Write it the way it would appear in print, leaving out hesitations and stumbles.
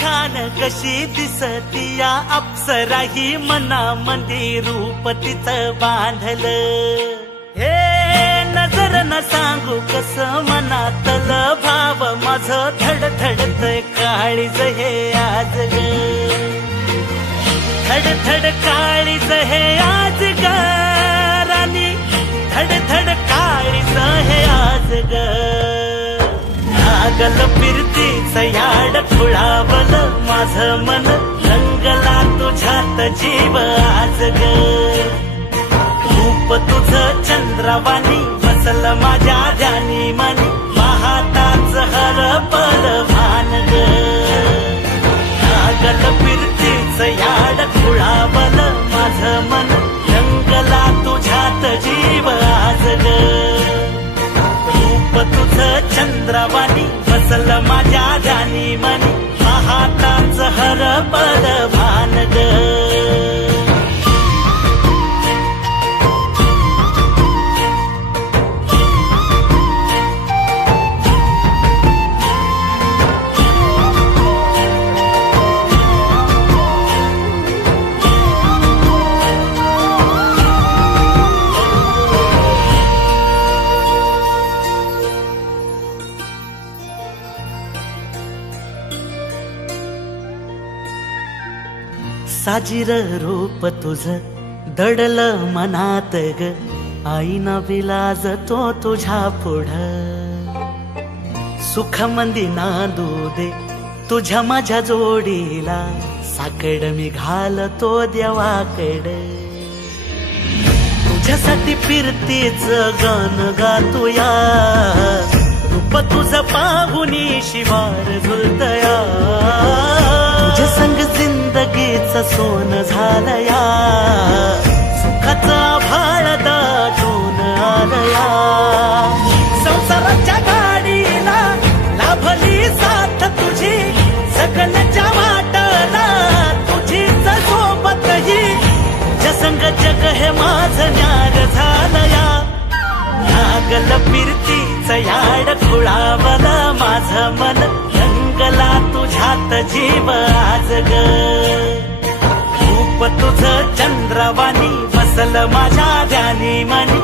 खान कशी दिसतीया अप्सरा ही मनामंदी रूप तिचं बांधलं हे नजर न सांगू कस मनातल भाव माझं धडधडतय काळीज हे आज ग धडधड काळीज हे आज ग राणी धडधड काळीज हे आज ग लागल फिरतीच याड खुळावल माझं मन रंगला तुझ्यात जीव आज ग रूप तुझं चंद्रवाणी बसल माझ्या ध्यानी मनी पाहताच हर पल भान ग लागल फिरतीच याड खुळावल माझं मन रंगला तुझ्यात जीव आज ग रूप तुझं चंद्रवाणी बसल माझ्या ध्यानी मनी पाहताच हर पल भान ग साजीर रूप तुझं दडलं मनात ग आईना विलाज तो तुझ्या पुढं सुख मंदी नांदू दे तुझ्या माझ्या जोडीला साकड मी घालतो देवाकड तुझ्यासाठी फिरतीच गाण गातोया रूप तुझं पाहुनी शिवार झुलतया तुझ्या संग जिंदगीच सोन झालया सुखाचा भाळ दाटून आलया संसाराच्या गाडीला लाभली साथ तुझी सगळ्याच्या वाटला तुझीच सोबत ही तुझ्या संग जग हे माझं न्यार झालया लागल फिरतीच याड खुळावल माझं मन रंगला तुझ्यात जीव आज ग रूप तुझं चंद्रवाणी बसल माझ्या ध्यानी मनी